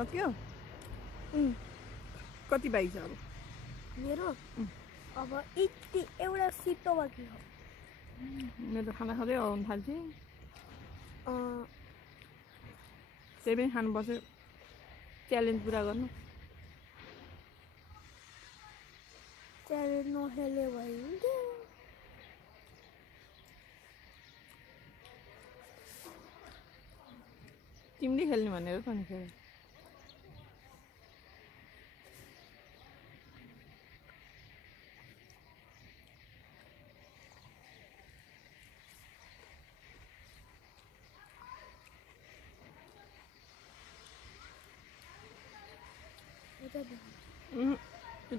सक्यो कति बाइक छ अब मेरो अब यति एउटा सिटो बाँकी हो मेरो त खाना खाँदै आउनु थाल्छ त्यही पनि खानुपर्छ च्यालेन्ज पुरा गर्नु च्यालेन्ज नखेले भयो तिमीले खेल्ने भनेर त नि खेल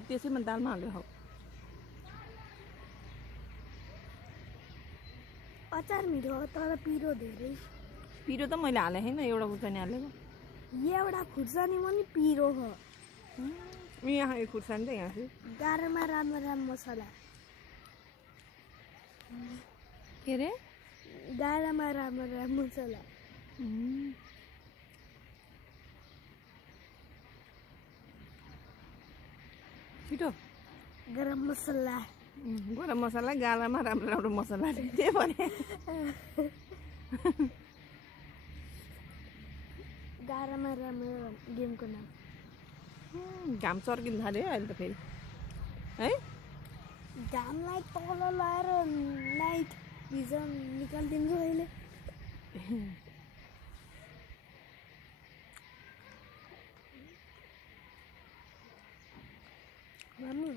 त्यसैमा दालमा हाल्यो खाऊ अचार मिठो तर पिरो धेरै पिरो त मैले हालेँ होइन एउटा खुर्सानी हालेको एउटा खुर्सानी पनि पिरो हो यहाँ यो खुर्सानी त यहाँ छु गाह्रोमा राम्रो मसला के अरे गाह्रोमा राम्रो मसला छिटो गरम मसला गरम मसला गालामा राम्रो राम्रो मसला त्यही भने गाह्रोमा राम्रो गेमको नाम घाम चर्किन थाल्यो अहिले त फेरि है घामलाई तल लगाएर नाइट भिजन निकालिदिन्छु अहिले मामु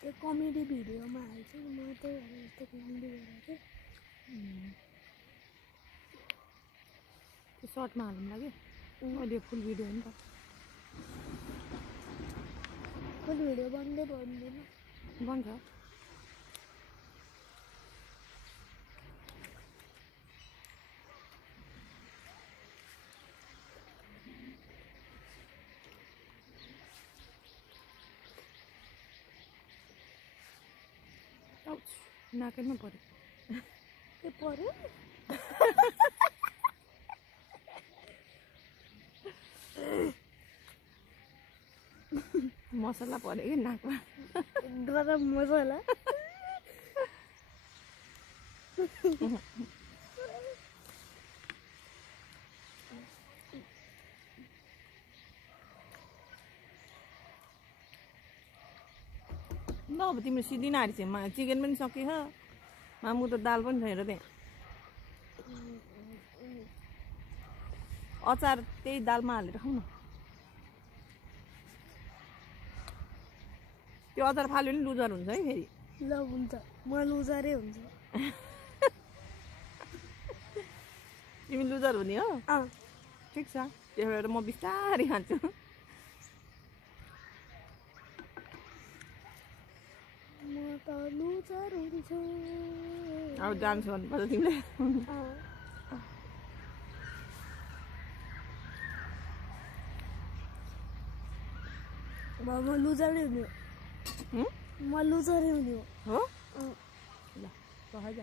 त्यो कमेडी भिडियोमा हाल्छु म त्यही भएर यस्तो कमेडी गरेको त्यो सर्टमा हाल्नु लाग्यो अहिले फुल भिडियो हो नि त फुल भिडियो बन्दै भन्दैन बन्छ नाकैमा पऱ्यो के पर्यो मसला पऱ्यो कि नाकमा गरम मसला ल अब तिम्रो सिद्धिन आँटेछ चिकन पनि सकियो मामु त दाल पनि छ हेर त्यहाँ अचार त्यही दालमा हालेर खाऊ न त्यो अचार फाल्यो नि लुजर हुन्छ है फेरि ल हुन्छ म लुजरै हुन्छ तिमी लुजर हुने हो ठिक छ त्यही भएर म बिस्तारै खान्छु म त लुजर हुन्छु अब जान्छु भन्नुपर्छ तिमीले म लुजरै हुने हो म लुजरै हुने हो ल सहज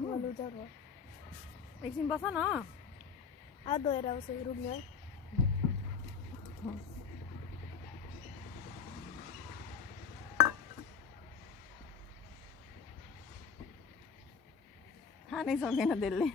म लुजर हो एकछिन बस न हात धोएर आउँछु रुममा खानै सकेन त्यसले